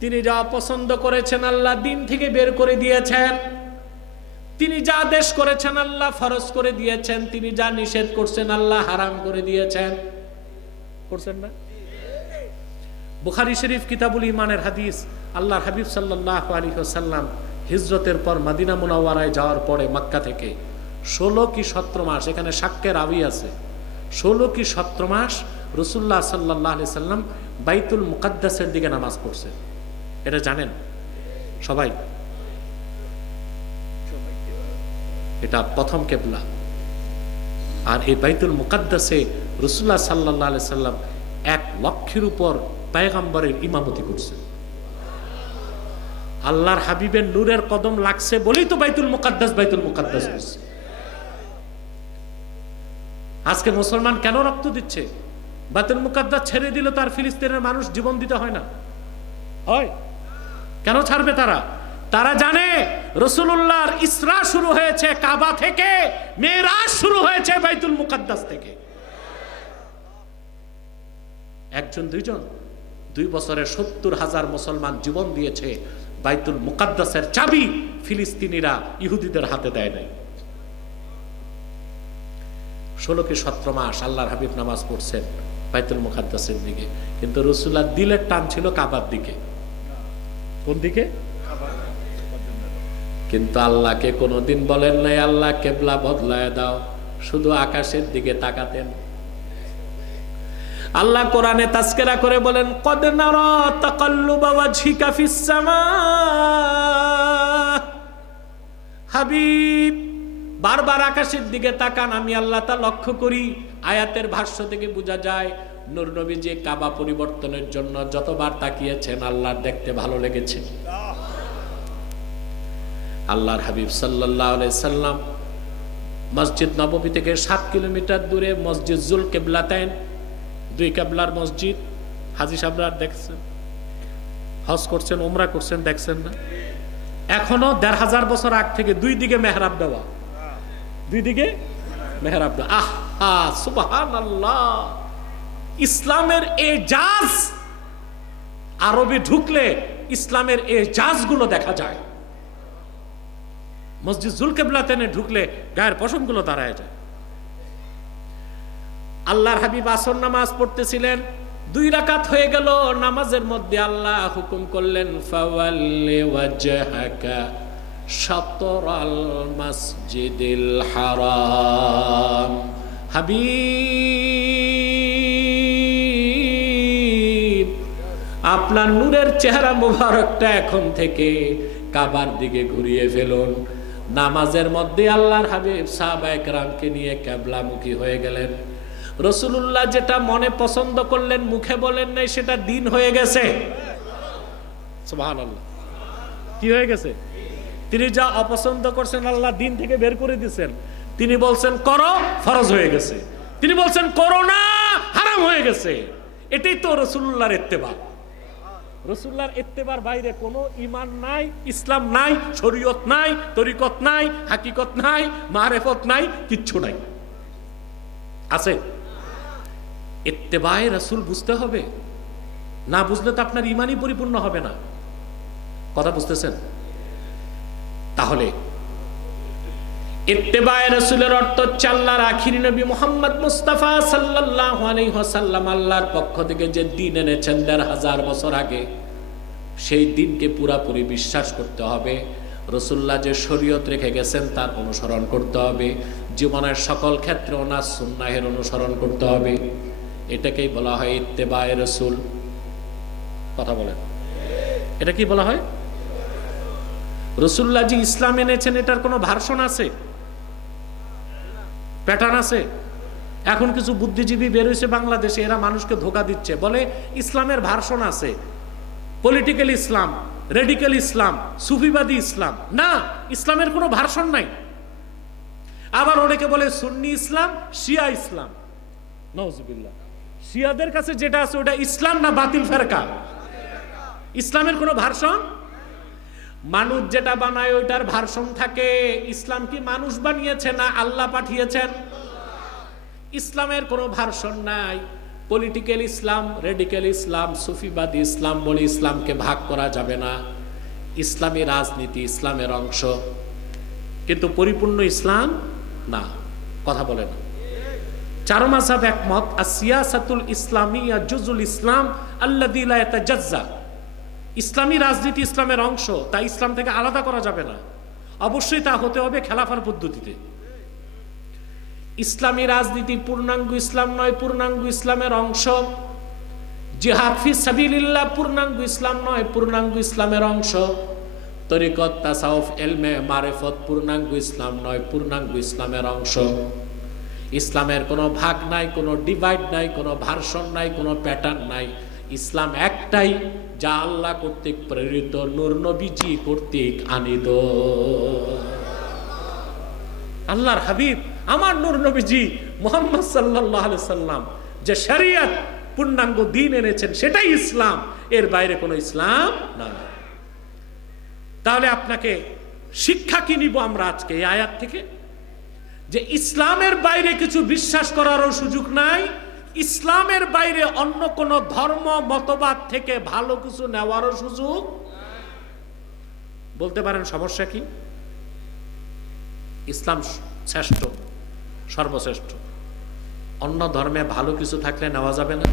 তিনি যা পছন্দ করেছেন আল্লাহ দিন থেকে বের করে দিয়েছেন, তিনি যা আদেশ করেছেন আল্লাহ ফরজ করে দিয়েছেন, তিনি যা নিষেধ করছেন আল্লাহ হারাম করে দিয়েছেন। করছেন না? বুখারী শরীফ কিতাবুল ঈমানের হাদিস, আল্লাহর হাবিব সাল্লাল্লাহু আলাইহি ওয়াসাল্লাম হিজরতের পর মদিনা মুনাওয়ারায় যাওয়ার পরে মক্কা থেকে 16 কি 17 মাস, এখানে সাক্ষ্যের রাবী আছে, 16 কি 17 মাস রাসূলুল্লাহ সাল্লাল্লাহু আলাইহি সাল্লাম বাইতুল মুকাদ্দাসের দিকে নামাজ পড়ছেন। এটা জানেন সবাই? এটা প্রথম কিবলা। আর এই বাইতুল মুকাদ্দাসে রাসূলুল্লাহ সাল্লাল্লাহু আলাইহি সাল্লাম 1 লক্ষের উপর পয়গম্বরের ইমামতি করছেন। আল্লাহর হাবিবের নূরের কদম লাগছে বলেই তো বাইতুল মুকাদ্দাস হয়েছে। আজকে মুসলমান কেন রক্ত দিচ্ছে? বাইতুল মুকাদ্দাস ছেড়ে দিলে তার ফিলিস্তিনের মানুষ জীবন দিতে হয় না? হয় কেন ছাড়বে তারা? তারা জানে রাসূলুল্লাহর ইসরা শুরু হয়েছে কাবা থেকে, মেরাজ শুরু হয়েছে বাইতুল মুকাদ্দাস থেকে। একজন দুইজন, 2 বছরে 70,000 মুসলমান জীবন দিয়েছে। বাইতুল মুকাদ্দাসের চাবি ফিলিস্তিনিরা ইহুদিদের হাতে দেয় নাই। 16 কি 17 মাস আল্লাহর হাবিব নামাজ পড়ছেন বাইতুল মুকাদ্দাসের দিকে, কিন্তু রাসূলুল্লাহ দিলের টান ছিল কাবার দিকে। কোন দিকে? কিন্তু আল্লাহকে কোনোদিন বলেন নাই আল্লাহ কিবলা বদলায় দাও, শুধু আকাশের দিকে তাকাতেন। আল্লাহ কোরআনে তাজকিরা করে বলেন কদ নারা তাকাল্লুবা ওয়াজহিকা ফিস সামা। হাবিব বারবার আকাশের দিকে তাকান, আমি আল্লাহ তা লক্ষ্য করি। আয়াতের ভাষ্য থেকে বোঝা যায় নূর নবী যে কাবা পরিবর্তনের জন্য যতবার তাকিয়েছেন আল্লাহর দেখতে ভালো লেগেছে। আল্লাহর হাবিব সাল্লাল্লাহু আলাইহি সাল্লাম মসজিদ নববী থেকে 7 কিলোমিটার দূরে মসজিদ জুল কিবলাতাইন, 2 কিবলার মসজিদ। হাজী সাহেবরা দেখছেন, হজ করছেন, উমরা করছেন, দেখছেন না? এখনো 1500 বছর আগ থেকে 2 দিকে মেহরাব দেওয়া, 2 দিকে মেহরাব দেওয়া। আহা সুবহানাল্লাহ! ইসলামের এজাজ, আরবে ঢুকলে ইসলামের এজাজ গুলো দেখা যায়। মসজিদ জুল কিবলাতাইনে ঢুকলে গায়ের পশমগুলো দাঁড়ায় যায়। আল্লাহর হাবিব আসর নামাজ পড়তেছিলেন, 2 রাকাত হয়ে গেল। নামাজের মধ্যে আল্লাহ হুকুম করলেন ফাওয়াল্লি ওয়াজহাকা শাতরাল মাসজিদিল হারাম। হাবিব আপনার নূরের চেহারা মুবারকটা এখন থেকে কাবার দিকে ঘুরিয়ে ফেলুন। নামাজের মধ্যে আল্লাহর হাবিব সাহাবায়ে কেরামকে নিয়ে কিবলামুখী হয়ে গেলেন। রাসূলুল্লাহ যেটা মনে পছন্দ করলেন, মুখে বলেন নাই, সেটা দিন হয়ে গেছে। সুবহানাল্লাহ! কি হয়ে গেছে? তিনি যা অপছন্দ করছেন আল্লাহ দিন থেকে বের করে দিয়েছেন। তিনি বলছেন করো, ফরজ হয়ে গেছে। তিনি বলছেন করো না, হারাম হয়ে গেছে। এটাই তো রাসূলুল্লাহর ইত্তেবা। রাসূলুল্লাহর ইত্তেবার বাইরে কোনো ঈমান নাই, ইসলাম নাই, শরীয়ত নাই, তরিকত নাই, হাকিকত নাই, মারিফত নাই, কিচ্ছু নাই। আছে? ইত্তেবায়ে রাসূল বুঝতে হবে, না বুঝলে তো আপনার ঈমানই পরিপূর্ণ হবে না। কথা বুঝতেছেন? তাহলে ইত্তেবায়ে রাসূলের অর্থ হচ্ছে আল্লাহর আখির নবী মুহাম্মদ মুস্তাফা সাল্লাল্লাহু আলাইহি ওয়াসাল্লাম আল্লাহর পক্ষ থেকে যে দ্বীন এনেছেন 1500 বছর আগে, সেই দ্বীনকে পুরাপুরি বিশ্বাস করতে হবে। রাসূলুল্লাহ যে শরীয়ত রেখে গেছেন তার অনুসরণ করতে হবে। জীবনের সকল ক্ষেত্রে ওনার সুন্নাহের অনুসরণ করতে হবে। এটাকেই বলা হয় ইত্তেবায়ে রাসূল। কথা বলেন, এটা কি বলা হয়? রাসূলুল্লাহ যে ইসলাম এনেছেন এটার কোনো ভার্সন আছে? প্যাটার্ন আছে? এখন কিছু বুদ্ধিজীবী বের হয়েছে বাংলাদেশে, এরা মানুষকে ধোঁকা দিচ্ছে, বলে ইসলামের ভার্সন আছে, পলিটিক্যাল ইসলাম, রেডিক্যাল ইসলাম, সুফিবাদী ইসলাম। না, ইসলামের কোনো ভার্সন নাই। আবার অনেকে বলে সুন্নি ইসলাম, শিয়া ইসলাম। নাউজুবিল্লাহ! শিয়াদের কাছে যেটা আছে ওটা ইসলাম না বাতিল ফেরকা? ইসলামের কোনো ভার্সন? মানুষ যেটা বানায় ওইটার ভার্সন থাকে। ইসলাম কি মানুষ বানিয়েছে না আল্লাহ পাঠিয়েছেন? ইসলামের কোনো ভার্সন নাই। পলিটিক্যাল ইসলাম, রেডিক্যাল ইসলাম, সুফিবাদী ইসলাম বলে ইসলামকে ভাগ করা যাবে না। ইসলামী রাজনীতি ইসলামের অংশ, কিন্তু পরিপূর্ণ ইসলাম না। কথা বলে না। চার মাযহাব একমত, আসিয়াসাতুল ইসলামিয়া জুজুল ইসলাম আল্লাযী লা ইয়াতাজাজ্জা। ইসলামী রাজনীতি ইসলামের অংশ, তাই ইসলাম থেকে আলাদা করা যাবে না। অবশ্যই তা হতে হবে খেলাফার পদ্ধতিতে। ইসলামী রাজনীতি পূর্ণাঙ্গ ইসলাম নয়, পূর্ণাঙ্গ ইসলামের অংশ। জিহাদ ফি সাবিলিল্লাহ পূর্ণাঙ্গ ইসলাম নয়, পূর্ণাঙ্গ ইসলামের অংশ। তরিকত, তাসাউফ, ইলমে মারিফত পূর্ণাঙ্গ ইসলাম নয়, পূর্ণাঙ্গ ইসলামের অংশ। ইসলামের কোনো ভাগ নাই, কোনো ডিভাইড নাই, কোনো ভার্সন নাই, কোনো প্যাটার্ন নাই। ইসলাম একটাই, যা আল্লাহ কর্তৃক প্রেরিত, নূর নবীজি কর্তৃক আনিত। আল্লাহর হাবিব আমার নূর নবীজি মুহাম্মদ সাল্লাল্লাহু আলাইহি সাল্লাম যে শরিয়ত পূর্ণাঙ্গ দ্বীন এনেছেন, সেটাই ইসলাম, এর বাইরে কোনো ইসলাম না। তাহলে আপনাকে শিক্ষা কি নিব আমরা আজকে এই আয়াত থেকে? যে ইসলামের বাইরে কিছু বিশ্বাস করারও সুযোগ নাই, ইসলামের বাইরে অন্য কোন ধর্ম মতবাদ থেকে ভালো কিছু নেওয়ারও সুযোগ। বলতে পারেন সমস্যা কি? ইসলাম শ্রেষ্ঠ, সর্বশ্রেষ্ঠ, অন্য ধর্মে ভালো কিছু থাকলে নেওয়া যাবে না।